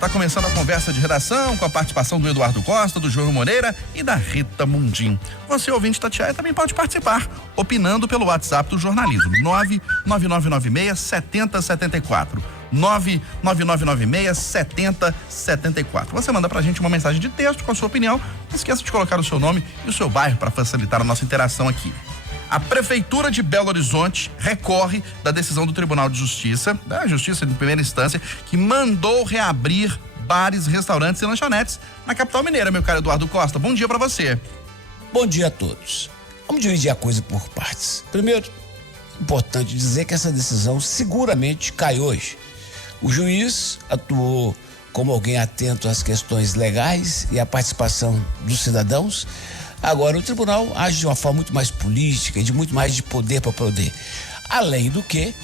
está começando a conversa de redação com a participação do Eduardo Costa, do João Moreira e da Rita Mundim. Você, ouvinte Itatiaia, também pode participar, opinando pelo WhatsApp do jornalismo, 99996-7074. 99996-7074. Você manda pra gente uma mensagem de texto com a sua opinião. Não esqueça de colocar o seu nome e o seu bairro para facilitar a nossa interação aqui. A Prefeitura de Belo Horizonte recorre da decisão do Tribunal de Justiça, da Justiça de primeira instância, que mandou reabrir bares, restaurantes e lanchonetes na capital mineira, meu caro Eduardo Costa. Bom dia para você. Bom dia a todos. Vamos dividir a coisa por partes. Primeiro, importante dizer que essa decisão seguramente cai hoje. O juiz atuou como alguém atento às questões legais e à participação dos cidadãos. Agora, o tribunal age de uma forma muito mais política e de muito mais de poder para poder. Além do que,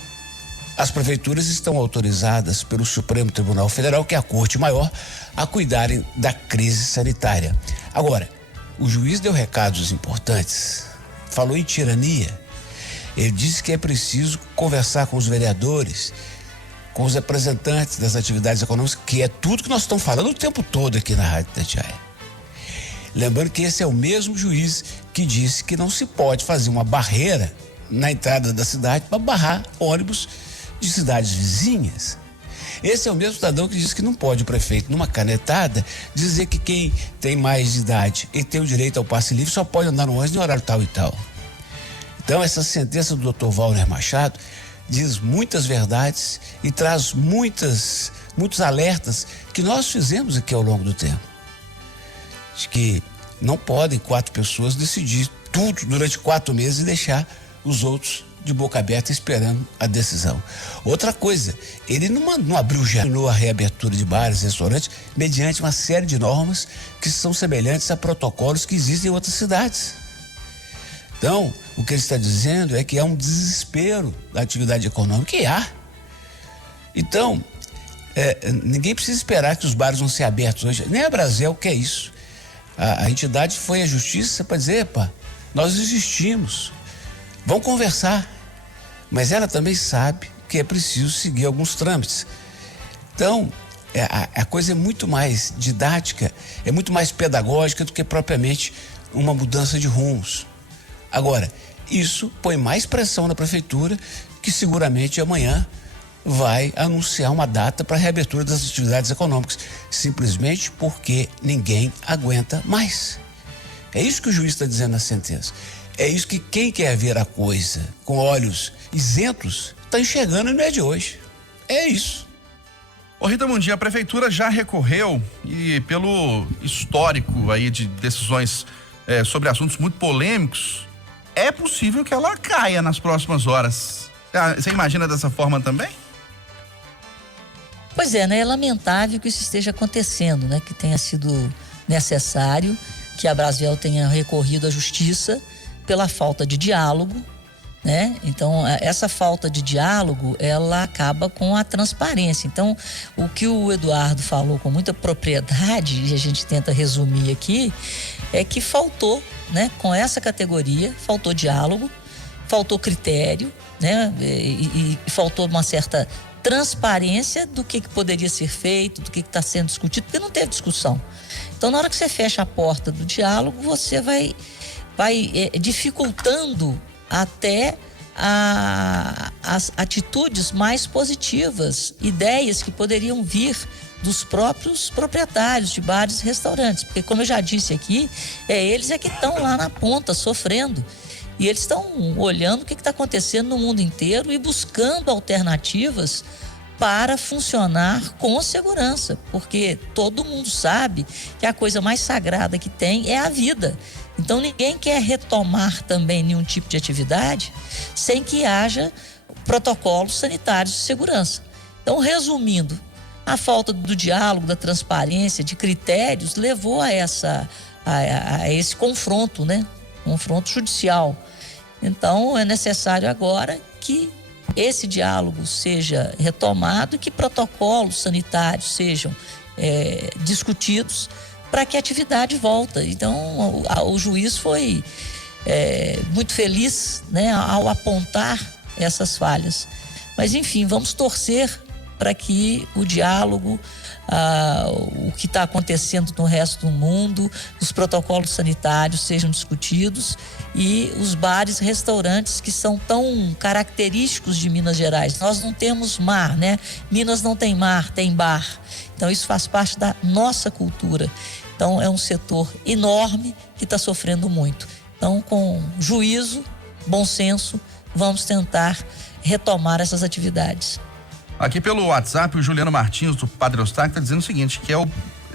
as prefeituras estão autorizadas pelo Supremo Tribunal Federal, que é a Corte Maior, a cuidarem da crise sanitária. Agora, o juiz deu recados importantes, falou em tirania. Ele disse que é preciso conversar com os vereadores, com os representantes das atividades econômicas, que é tudo que nós estamos falando o tempo todo aqui na Rádio Itatiaia. Lembrando que esse é o mesmo juiz que disse que não se pode fazer uma barreira na entrada da cidade para barrar ônibus de cidades vizinhas. Esse é o mesmo cidadão que disse que não pode o prefeito, numa canetada, dizer que quem tem mais de idade e tem o direito ao passe livre só pode andar no ônibus em horário tal e tal. Então, essa sentença do Dr. Wagner Machado diz muitas verdades e traz muitos alertas que nós fizemos aqui ao longo do tempo. De que não podem 4 pessoas decidir tudo durante 4 meses e deixar os outros de boca aberta esperando a decisão. Outra coisa, ele não abriu já a reabertura de bares e restaurantes mediante uma série de normas que são semelhantes a protocolos que existem em outras cidades. Então, o que ele está dizendo é que há um desespero da atividade econômica, e há. Então, ninguém precisa esperar que os bares vão ser abertos hoje. Nem a Brasel quer isso. A entidade foi à justiça para dizer, epa, nós existimos, vamos conversar. Mas ela também sabe que é preciso seguir alguns trâmites. Então, a coisa é muito mais didática, é muito mais pedagógica do que propriamente uma mudança de rumos. Agora, isso põe mais pressão na prefeitura, que seguramente amanhã vai anunciar uma data para a reabertura das atividades econômicas, simplesmente porque ninguém aguenta mais. É isso que o juiz está dizendo na sentença. É isso que quem quer ver a coisa com olhos isentos está enxergando e não é de hoje. É isso. Ô Rita Mundim, a prefeitura já recorreu e pelo histórico aí de decisões sobre assuntos muito polêmicos, é possível que ela caia nas próximas horas. Você imagina dessa forma também? Pois é, né? É lamentável que isso esteja acontecendo, né? Que tenha sido necessário que a Brasel tenha recorrido à justiça pela falta de diálogo, né? Então, essa falta de diálogo, ela acaba com a transparência. Então, o que o Eduardo falou com muita propriedade, e a gente tenta resumir aqui, é que faltou, né? Com essa categoria, faltou diálogo, faltou critério, né? E faltou uma certa transparência do que poderia ser feito, do que está sendo discutido, porque não teve discussão. Então, na hora que você fecha a porta do diálogo, você vai dificultando até as atitudes mais positivas, ideias que poderiam vir dos próprios proprietários de bares e restaurantes, porque, como eu já disse aqui, eles que estão lá na ponta sofrendo. E eles estão olhando o que está acontecendo no mundo inteiro e buscando alternativas para funcionar com segurança, porque todo mundo sabe que a coisa mais sagrada que tem é a vida. Então, ninguém quer retomar também nenhum tipo de atividade sem que haja protocolos sanitários de segurança. Então, resumindo, a falta do diálogo, da transparência, de critérios, levou a esse confronto, né? Confronto judicial. Então, é necessário agora que esse diálogo seja retomado e que protocolos sanitários sejam discutidos para que a atividade volte. Então, o juiz foi muito feliz, né, ao apontar essas falhas. Mas, enfim, vamos torcer para que o diálogo, o que está acontecendo no resto do mundo, os protocolos sanitários sejam discutidos e os bares, restaurantes que são tão característicos de Minas Gerais. Nós não temos mar, né? Minas não tem mar, tem bar. Então isso faz parte da nossa cultura. Então é um setor enorme que está sofrendo muito. Então, com juízo, bom senso, vamos tentar retomar essas atividades. Aqui pelo WhatsApp, o Juliano Martins, do Padre Eustáquio, está dizendo o seguinte, que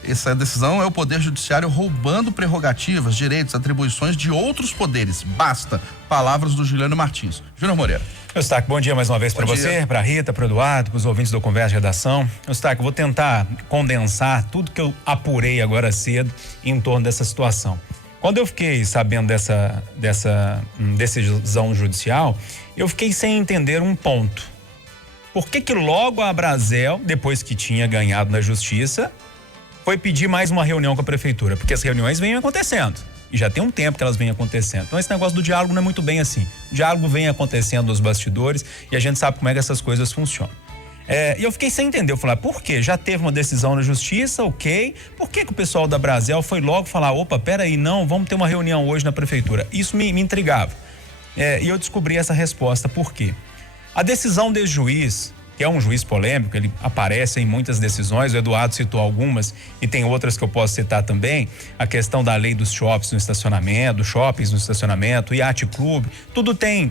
essa decisão é o Poder Judiciário roubando prerrogativas, direitos, atribuições de outros poderes. Basta. Palavras do Juliano Martins. Júnior Moreira. Eustáquio, bom dia mais uma vez para você, para a Rita, para o Eduardo, para os ouvintes do Conversa de Redação. Eustáquio, vou tentar condensar tudo que eu apurei agora cedo em torno dessa situação. Quando eu fiquei sabendo dessa decisão judicial, eu fiquei sem entender um ponto. Por que logo a Abrazel, depois que tinha ganhado na justiça, foi pedir mais uma reunião com a prefeitura? Porque as reuniões vêm acontecendo. E já tem um tempo que elas vêm acontecendo. Então esse negócio do diálogo não é muito bem assim. O diálogo vem acontecendo nos bastidores e a gente sabe como é que essas coisas funcionam. E eu fiquei sem entender. Eu falei, por quê? Já teve uma decisão na justiça, ok. Por que o pessoal da Abrazel foi logo falar, opa, peraí, não, vamos ter uma reunião hoje na prefeitura? Isso me intrigava. E eu descobri essa resposta. Por quê? A decisão desse juiz, que é um juiz polêmico, ele aparece em muitas decisões, o Eduardo citou algumas e tem outras que eu posso citar também, a questão da lei dos shoppings no estacionamento, shoppings no estacionamento, iate clube, tudo tem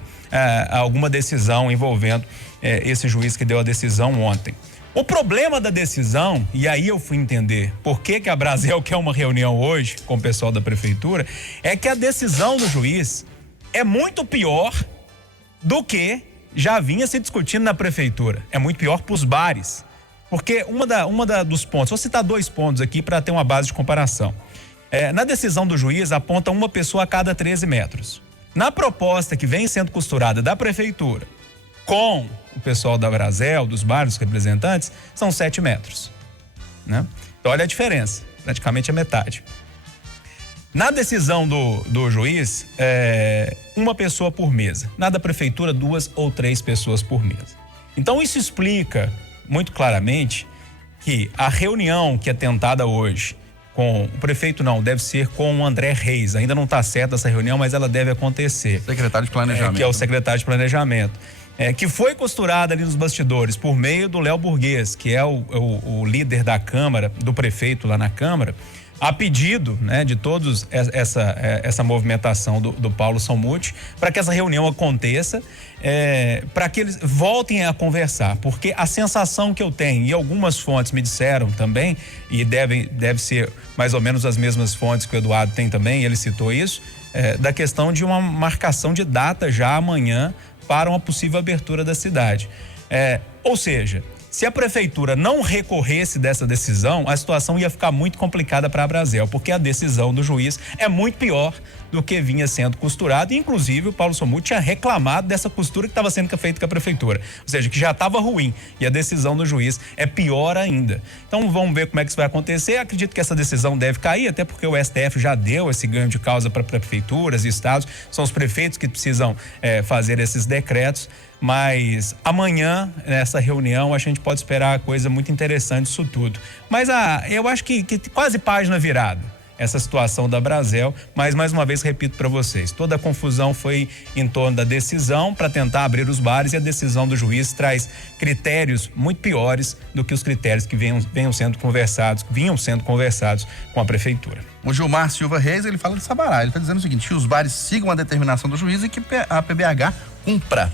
alguma decisão envolvendo esse juiz que deu a decisão ontem. O problema da decisão, e aí eu fui entender por que a Abrazel quer uma reunião hoje com o pessoal da prefeitura, é que a decisão do juiz é muito pior do que já vinha se discutindo na prefeitura. É muito pior para os bares. Porque dos pontos, vou citar 2 pontos aqui para ter uma base de comparação. Na decisão do juiz, aponta uma pessoa a cada 13 metros. Na proposta que vem sendo costurada da prefeitura com o pessoal da Abrazel, dos bares, dos representantes, são 7 metros. Né? Então, olha a diferença. Praticamente a metade. Na decisão do juiz, uma pessoa por mesa. Na da prefeitura, 2 ou 3 pessoas por mesa. Então, isso explica muito claramente que a reunião que é tentada hoje com o prefeito, deve ser com o André Reis. Ainda não está certa essa reunião, mas ela deve acontecer. Secretário de Planejamento. Que é o secretário de Planejamento. Que foi costurada ali nos bastidores por meio do Léo Burguês, que é o líder da Câmara, do prefeito lá na Câmara, a pedido, né, de todos essa movimentação do Paulo Salmuti, para que essa reunião aconteça, para que eles voltem a conversar, porque a sensação que eu tenho, e algumas fontes me disseram também, e deve ser mais ou menos as mesmas fontes que o Eduardo tem também, ele citou isso, da questão de uma marcação de data já amanhã para uma possível abertura da cidade. Ou seja, se a prefeitura não recorresse dessa decisão, a situação ia ficar muito complicada para a Abrazel, porque a decisão do juiz é muito pior do que vinha sendo costurado. E, inclusive, o Paulo Salmuti tinha reclamado dessa costura que estava sendo feita com a prefeitura. Ou seja, que já estava ruim. E a decisão do juiz é pior ainda. Então, vamos ver como é que isso vai acontecer. Acredito que essa decisão deve cair, até porque o STF já deu esse ganho de causa para prefeituras e estados. São os prefeitos que precisam fazer esses decretos. Mas amanhã, nessa reunião, a gente pode esperar coisa muito interessante disso tudo. Mas eu acho que quase página virada essa situação da Abrazel, mas mais uma vez repito para vocês, toda a confusão foi em torno da decisão para tentar abrir os bares, e a decisão do juiz traz critérios muito piores do que os critérios que vinham sendo conversados com a prefeitura. O Gilmar Silva Reis, ele fala de Sabará, ele está dizendo o seguinte, que os bares sigam a determinação do juiz e que a PBH cumpra.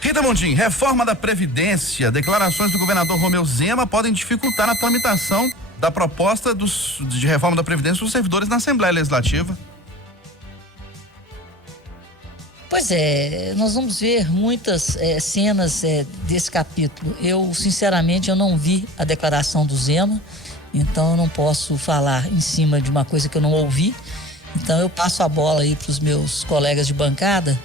Rita Mundim, reforma da Previdência. Declarações do governador Romeu Zema podem dificultar a tramitação da proposta de reforma da Previdência dos servidores na Assembleia Legislativa. Pois é, nós vamos ver muitas cenas desse capítulo. Eu, sinceramente, eu não vi a declaração do Zema, então eu não posso falar em cima de uma coisa que eu não ouvi. Então eu passo a bola aí para os meus colegas de bancada,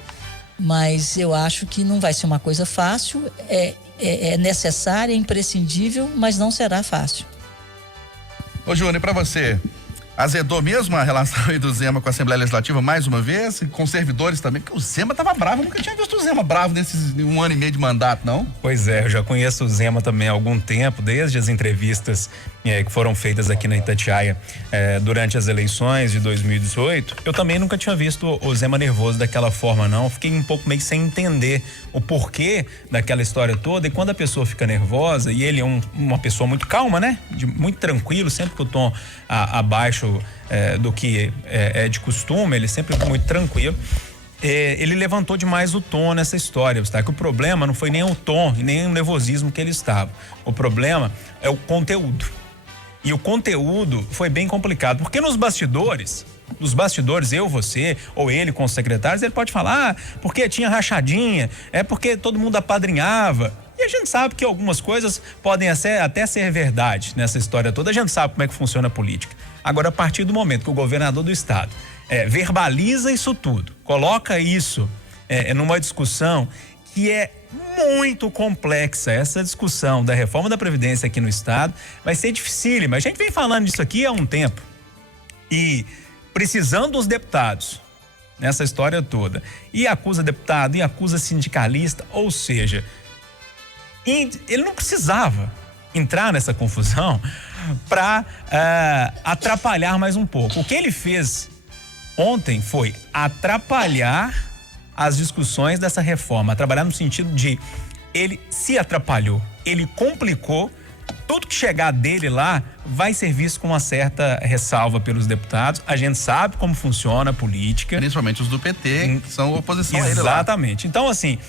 mas eu acho que não vai ser uma coisa fácil, é necessária, é imprescindível, mas não será fácil. Ô Júnior, e pra você, Azedou mesmo a relação aí do Zema com a Assembleia Legislativa mais uma vez, e com servidores também, porque o Zema tava bravo, eu nunca tinha visto o Zema bravo nesses 1 ano e meio de mandato, não? Pois é, eu já conheço o Zema também há algum tempo, desde as entrevistas que foram feitas aqui na Itatiaia durante as eleições de 2018. Eu também nunca tinha visto o Zema nervoso daquela forma, não. Fiquei um pouco meio sem entender o porquê daquela história toda, e quando a pessoa fica nervosa, e ele é uma pessoa muito calma, né? Muito tranquilo, sempre com o tom abaixo do que é de costume, ele sempre muito tranquilo. Ele levantou demais o tom nessa história, tá? Que o problema não foi nem o tom e nem o nervosismo que ele estava. O problema é o conteúdo. E o conteúdo foi bem complicado, porque nos bastidores, eu, você, ou ele com os secretários, ele pode falar, porque tinha rachadinha, é porque todo mundo apadrinhava. E a gente sabe que algumas coisas podem até ser verdade nessa história toda, a gente sabe como é que funciona a política. Agora, a partir do momento que o governador do estado verbaliza isso tudo, coloca isso numa discussão que é muito complexa, essa discussão da reforma da Previdência aqui no estado vai ser dificílima. A gente vem falando disso aqui há um tempo e precisando dos deputados nessa história toda, e acusa deputado, e acusa sindicalista, ou seja, ele não precisava entrar nessa confusão para atrapalhar mais um pouco. O que ele fez ontem foi atrapalhar as discussões dessa reforma, trabalhar no sentido de ele se atrapalhou, ele complicou, tudo que chegar dele lá vai ser visto com uma certa ressalva pelos deputados. A gente sabe como funciona a política. Principalmente os do PT, que são oposição a ele lá. Exatamente. Então, assim,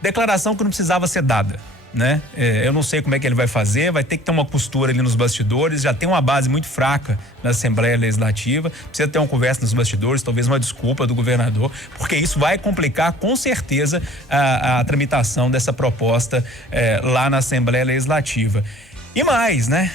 declaração que não precisava ser dada, né? Eu não sei como é que ele vai fazer, vai ter que ter uma costura ali nos bastidores, já tem uma base muito fraca na Assembleia Legislativa, precisa ter uma conversa nos bastidores, talvez uma desculpa do governador, porque isso vai complicar com certeza a tramitação dessa proposta lá na Assembleia Legislativa. E mais, né?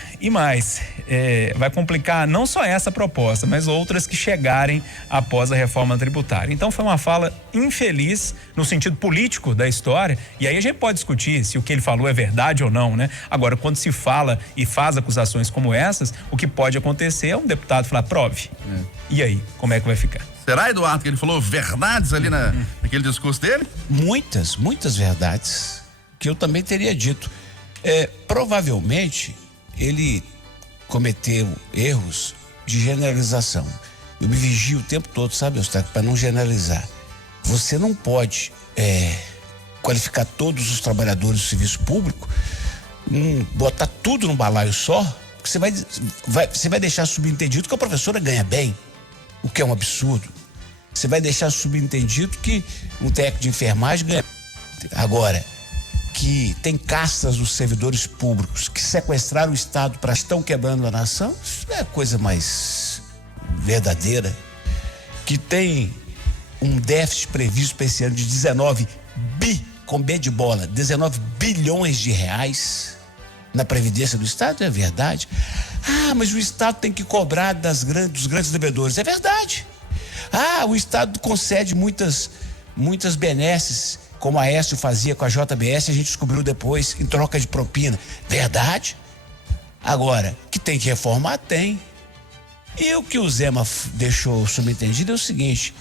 Vai complicar não só essa proposta, mas outras que chegarem após a reforma tributária. Então foi uma fala infeliz no sentido político da história, e aí a gente pode discutir se o que ele falou é verdade ou não, né? Agora, quando se fala e faz acusações como essas, o que pode acontecer é um deputado falar, prove. E aí, como é que vai ficar? Será, Eduardo, que ele falou verdades ali naquele discurso dele? Muitas verdades que eu também teria dito. Provavelmente ele cometeu erros de generalização. Eu me vigio o tempo todo, sabe, Eustáquio, para não generalizar. Você não pode qualificar todos os trabalhadores do serviço público, botar tudo num balaio só, porque você vai deixar subentendido que a professora ganha bem, o que é um absurdo. Você vai deixar subentendido que um técnico de enfermagem ganha. Agora, que tem castas dos servidores públicos que sequestraram o Estado para estão quebrando a nação, isso é a coisa mais verdadeira. Que tem um déficit previsto para esse ano de 19 bilhões de reais na Previdência do Estado, é verdade. Mas o Estado tem que cobrar dos grandes devedores, é verdade. O Estado concede muitas benesses, como a Aécio fazia com a JBS, a gente descobriu depois, em troca de propina. Verdade. Agora, que tem que reformar, tem. E o que o Zema deixou subentendido é o seguinte: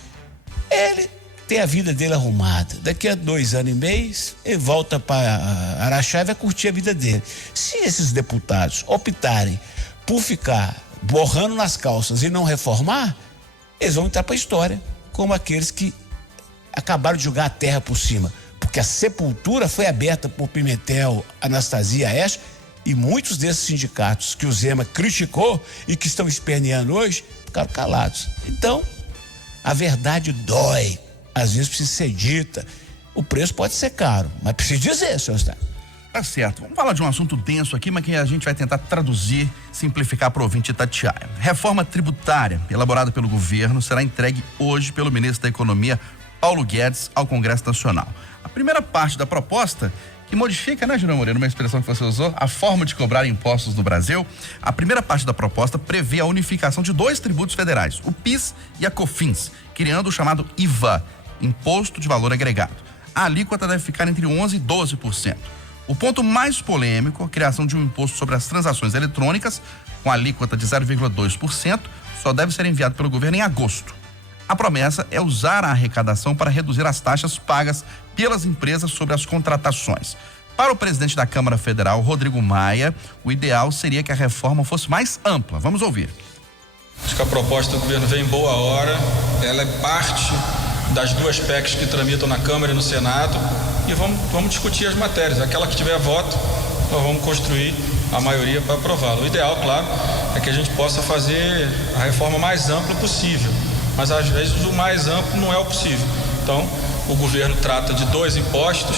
ele tem a vida dele arrumada. Daqui a 2 anos e meio, ele volta para Araxá e vai curtir a vida dele. Se esses deputados optarem por ficar borrando nas calças e não reformar, eles vão entrar para a história como aqueles que acabaram de jogar a terra por cima, porque a sepultura foi aberta por Pimentel, Anastasia, Aécio e muitos desses sindicatos que o Zema criticou e que estão esperneando hoje, ficaram calados. Então, a verdade dói, às vezes precisa ser dita, o preço pode ser caro, mas precisa dizer, senhor Eustáquio. Tá certo, vamos falar de um assunto denso aqui, mas que a gente vai tentar traduzir, simplificar para o ouvinte Itatiaia. Reforma tributária, elaborada pelo governo, será entregue hoje pelo ministro da Economia, Paulo Guedes, ao Congresso Nacional. A primeira parte da proposta, que modifica, né, Júnior Moreira, uma expressão que você usou, a forma de cobrar impostos no Brasil, a primeira parte da proposta prevê a unificação de 2 tributos federais, o PIS e a COFINS, criando o chamado IVA, Imposto de Valor Agregado. A alíquota deve ficar entre 11% e 12%. O ponto mais polêmico, a criação de um imposto sobre as transações eletrônicas, com alíquota de 0,2%, só deve ser enviado pelo governo em agosto. A promessa é usar a arrecadação para reduzir as taxas pagas pelas empresas sobre as contratações. Para o presidente da Câmara Federal, Rodrigo Maia, o ideal seria que a reforma fosse mais ampla. Vamos ouvir. Acho que a proposta do governo vem em boa hora, ela é parte das duas PECs que tramitam na Câmara e no Senado e vamos discutir as matérias. Aquela que tiver voto, nós vamos construir a maioria para aprová-la. O ideal, claro, é que a gente possa fazer a reforma mais ampla possível, mas às vezes o mais amplo não é o possível. Então, o governo trata de 2 impostos,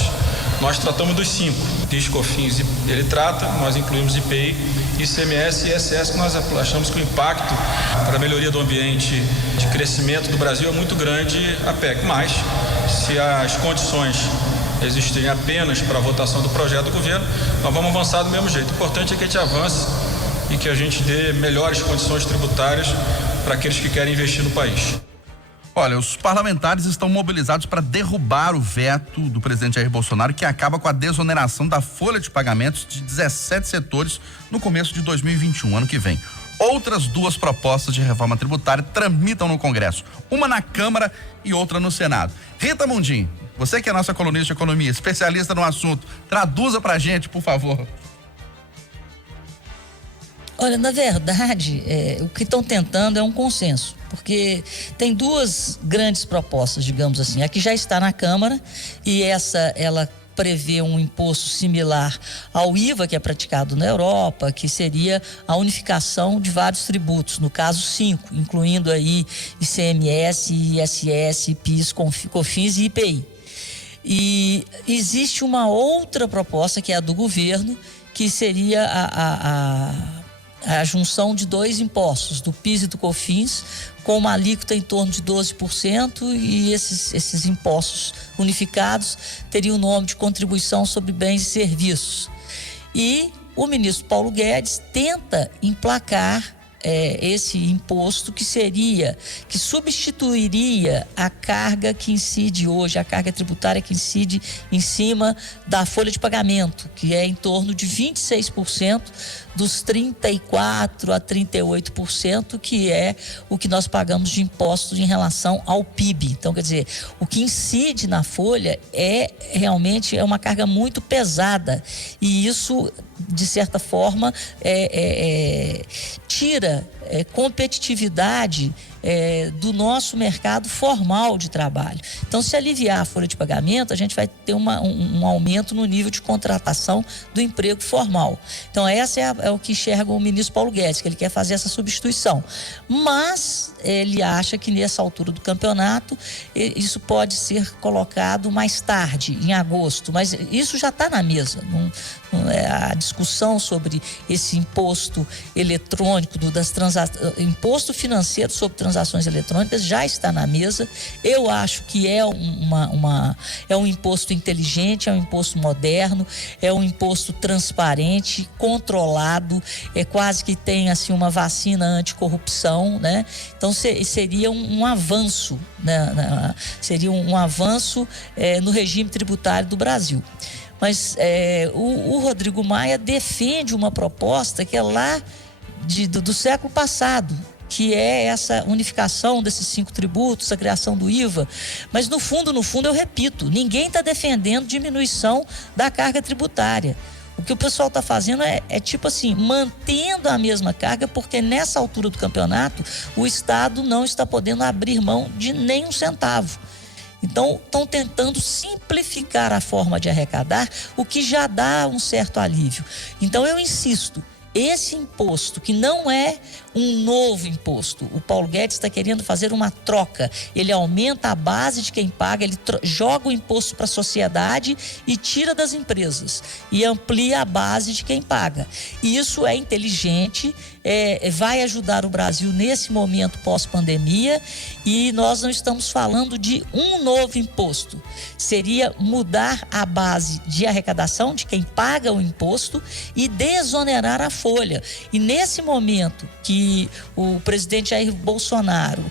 nós tratamos dos 5. PIS, COFINS, ele trata, nós incluímos IPI, ICMS e ISS, que nós achamos que o impacto para a melhoria do ambiente de crescimento do Brasil é muito grande a PEC. Mas, se as condições existirem apenas para a votação do projeto do governo, nós vamos avançar do mesmo jeito. O importante é que a gente avance e que a gente dê melhores condições tributárias para aqueles que querem investir no país. Olha, os parlamentares estão mobilizados para derrubar o veto do presidente Jair Bolsonaro, que acaba com a desoneração da folha de pagamentos de 17 setores no começo de 2021, ano que vem. Outras 2 propostas de reforma tributária tramitam no Congresso, uma na Câmara e outra no Senado. Rita Mundim, você que é nossa colunista de economia, especialista no assunto, traduza pra gente, por favor. Olha, na verdade, o que estão tentando é um consenso, porque tem 2 grandes propostas, digamos assim. A que já está na Câmara, e ela prevê um imposto similar ao IVA que é praticado na Europa, que seria a unificação de vários tributos, no caso 5, incluindo aí ICMS, ISS, PIS, COFINS e IPI. E existe uma outra proposta, que é a do governo, que seria a junção de 2 impostos, do PIS e do COFINS, com uma alíquota em torno de 12%, e esses impostos unificados teriam o nome de contribuição sobre bens e serviços. E o ministro Paulo Guedes tenta emplacar esse imposto que substituiria a carga que incide hoje, a carga tributária que incide em cima da folha de pagamento, que é em torno de 26% dos 34% a 38%, que é o que nós pagamos de impostos em relação ao PIB. Então, quer dizer, o que incide na folha realmente uma carga muito pesada, e isso, de certa forma, tira competitividade do nosso mercado formal de trabalho. Então, se aliviar a folha de pagamento, a gente vai ter um aumento no nível de contratação do emprego formal. Então, essa é o que enxerga o ministro Paulo Guedes, que ele quer fazer essa substituição. Mas ele acha que nessa altura do campeonato isso pode ser colocado mais tarde, em agosto, mas isso já está na mesa. A discussão sobre esse imposto eletrônico, imposto financeiro sobre transações eletrônicas já está na mesa. Eu acho que é um imposto inteligente, é um imposto moderno, é um imposto transparente, controlado, quase que tem assim uma vacina anticorrupção, né? Então seria um avanço, né? Seria um avanço no regime tributário do Brasil. Mas o Rodrigo Maia defende uma proposta que é lá do século passado, que é essa unificação desses 5 tributos, a criação do IVA. Mas no fundo, eu repito, ninguém está defendendo diminuição da carga tributária. O que o pessoal está fazendo é tipo assim, mantendo a mesma carga, porque nessa altura do campeonato o Estado não está podendo abrir mão de nem um centavo. Então, estão tentando simplificar a forma de arrecadar, o que já dá um certo alívio. Então, eu insisto, esse imposto, que não é um novo imposto, o Paulo Guedes está querendo fazer uma troca. Ele aumenta a base de quem paga, ele joga o imposto para a sociedade e tira das empresas e amplia a base de quem paga. E isso é inteligente, vai ajudar o Brasil nesse momento pós-pandemia, e nós não estamos falando de um novo imposto. Seria mudar a base de arrecadação de quem paga o imposto e desonerar a folha. E nesse momento que o presidente Jair Bolsonaro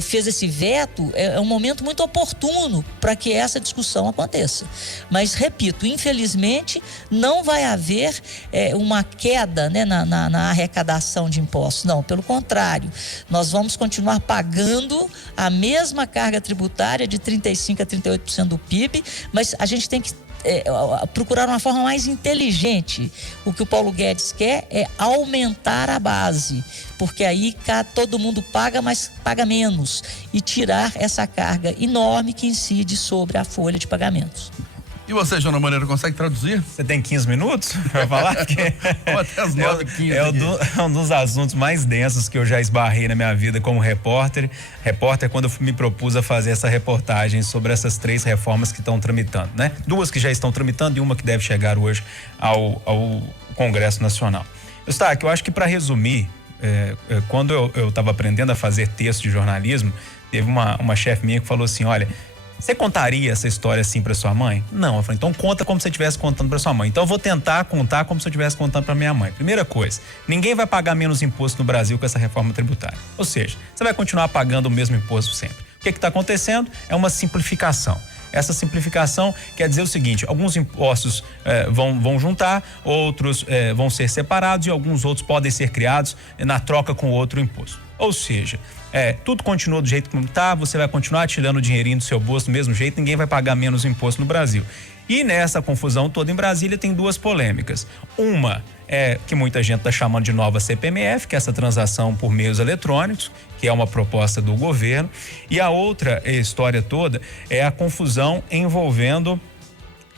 fez esse veto, é um momento muito oportuno para que essa discussão aconteça. Mas, repito, infelizmente não vai haver uma queda, né, na arrecadação de impostos. Não, pelo contrário, nós vamos continuar pagando a mesma carga tributária de 35% a 38% do PIB, mas a gente tem que procurar uma forma mais inteligente. O que o Paulo Guedes quer é aumentar a base, porque aí todo mundo paga, mas paga menos, e tirar essa carga enorme que incide sobre a folha de pagamentos. E você, João Moreira, consegue traduzir? Você tem 15 minutos para falar? Vamos até as 9h15. É um dos assuntos mais densos que eu já esbarrei na minha vida como repórter. Quando eu me propus a fazer essa reportagem sobre essas 3 reformas que estão tramitando, né? 2 que já estão tramitando e uma que deve chegar hoje ao Congresso Nacional. Eustáquio, eu acho que, para resumir, quando eu estava aprendendo a fazer texto de jornalismo, teve uma chefe minha que falou assim: olha, você contaria essa história assim para sua mãe? Não. Eu falei, então conta como se você estivesse contando para sua mãe. Então eu vou tentar contar como se eu estivesse contando para minha mãe. Primeira coisa, ninguém vai pagar menos imposto no Brasil com essa reforma tributária. Ou seja, você vai continuar pagando o mesmo imposto sempre. O que está acontecendo? É uma simplificação. Essa simplificação quer dizer o seguinte: alguns impostos vão juntar, outros vão ser separados e alguns outros podem ser criados na troca com outro imposto. Ou seja, tudo continua do jeito como está, você vai continuar tirando dinheirinho do seu bolso do mesmo jeito, ninguém vai pagar menos imposto no Brasil. E nessa confusão toda em Brasília tem 2 polêmicas. Uma que muita gente está chamando de nova CPMF, que é essa transação por meios eletrônicos, que é uma proposta do governo. E a outra história toda é a confusão envolvendo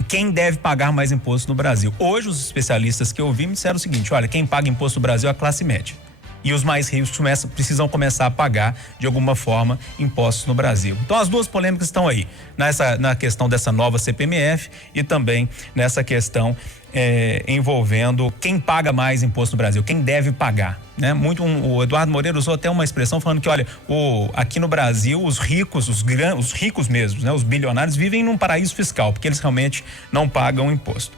quem deve pagar mais imposto no Brasil. Hoje, os especialistas que eu vi me disseram o seguinte: olha, quem paga imposto no Brasil é a classe média. E os mais ricos precisam começar a pagar, de alguma forma, impostos no Brasil. Então, as 2 polêmicas estão aí, na questão dessa nova CPMF e também nessa questão envolvendo quem paga mais imposto no Brasil, quem deve pagar, né? O Eduardo Moreira usou até uma expressão falando que, olha, aqui no Brasil, os ricos mesmos, né? Os bilionários vivem num paraíso fiscal, porque eles realmente não pagam imposto.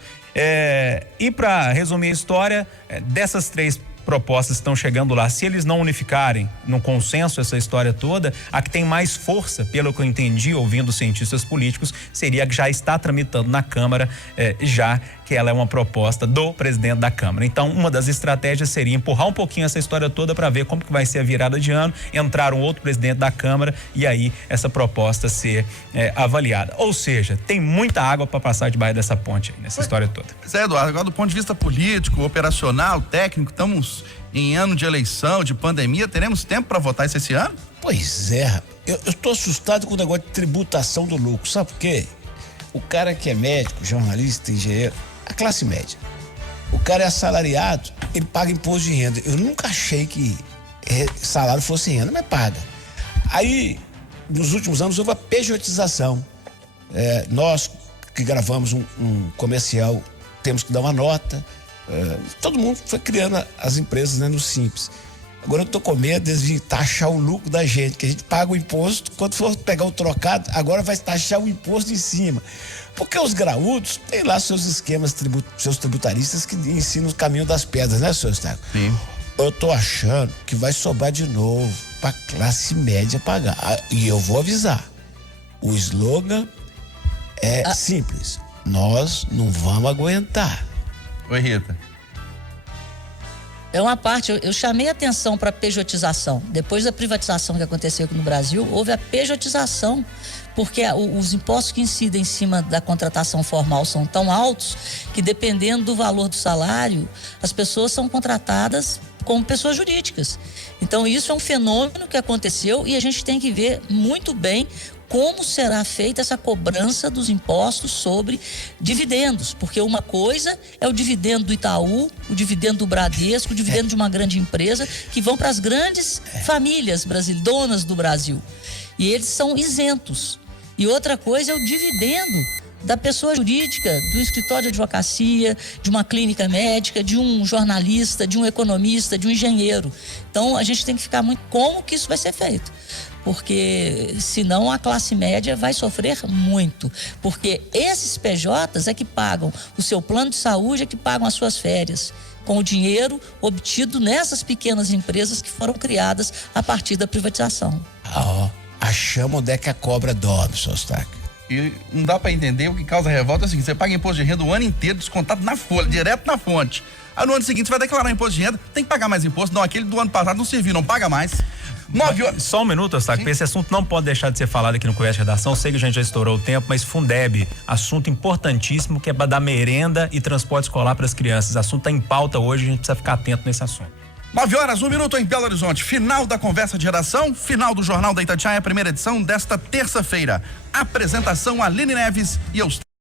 E para resumir a história, dessas 3 propostas estão chegando lá, se eles não unificarem num consenso essa história toda, a que tem mais força, pelo que eu entendi ouvindo cientistas políticos, seria a que já está tramitando na Câmara, já que ela é uma proposta do presidente da Câmara. Então, uma das estratégias seria empurrar um pouquinho essa história toda para ver como que vai ser a virada de ano, entrar um outro presidente da Câmara e aí essa proposta ser avaliada. Ou seja, tem muita água para passar debaixo dessa ponte aí, nessa história toda. Zé Eduardo, agora do ponto de vista político, operacional, técnico, estamos em ano de eleição, de pandemia, teremos tempo para votar isso esse ano? Pois é, eu estou assustado com o negócio de tributação do lucro, sabe por quê? O cara que é médico, jornalista, engenheiro, a classe média. O cara é assalariado, ele paga imposto de renda. Eu nunca achei que salário fosse renda, mas paga. Aí, nos últimos anos, houve a pejotização. Nós que gravamos um comercial, temos que dar uma nota. Todo mundo foi criando as empresas, né, no Simples. Agora eu tô com medo de taxar o lucro da gente, que a gente paga o imposto, quando for pegar o trocado, agora vai taxar o imposto em cima. Porque os graúdos têm lá seus esquemas, seus tributaristas que ensinam o caminho das pedras, né, senhor Eustáquio? Sim. Eu tô achando que vai sobrar de novo pra classe média pagar. E eu vou avisar, o slogan é simples: nós não vamos aguentar. Oi, Rita. É uma parte, eu chamei a atenção para a pejotização. Depois da privatização que aconteceu aqui no Brasil, houve a pejotização, porque os impostos que incidem em cima da contratação formal são tão altos que, dependendo do valor do salário, as pessoas são contratadas como pessoas jurídicas. Então, isso é um fenômeno que aconteceu e a gente tem que ver muito bem como será feita essa cobrança dos impostos sobre dividendos, porque uma coisa é o dividendo do Itaú, o dividendo do Bradesco, o dividendo de uma grande empresa, que vão para as grandes famílias donas do Brasil, e eles são isentos. E outra coisa é o dividendo da pessoa jurídica, do escritório de advocacia, de uma clínica médica, de um jornalista, de um economista, de um engenheiro. Então, a gente tem que ficar muito como que isso vai ser feito, porque senão a classe média vai sofrer muito, porque esses PJs é que pagam o seu plano de saúde, é que pagam as suas férias. com o dinheiro obtido nessas pequenas empresas que foram criadas a partir da privatização. Achamos onde é que a cobra dorme, seu Eustáquio. E não dá pra entender, o que causa revolta é o seguinte: você paga imposto de renda o ano inteiro, descontado na folha, direto na fonte. Aí no ano seguinte você vai declarar imposto de renda, tem que pagar mais imposto. Não, aquele do ano passado não serviu, não paga mais. 9 horas. Só um minuto, Eustáquio, porque esse assunto não pode deixar de ser falado aqui no Conversa de Redação. Sei que a gente já estourou o tempo, mas Fundeb, assunto importantíssimo, que é para dar merenda e transporte escolar para as crianças. O assunto está em pauta hoje, a gente precisa ficar atento nesse assunto. 9 horas, 1 minuto em Belo Horizonte. Final da Conversa de Redação, final do Jornal da Itatiaia, primeira edição desta terça-feira. Apresentação Aline Neves e Eustáquio.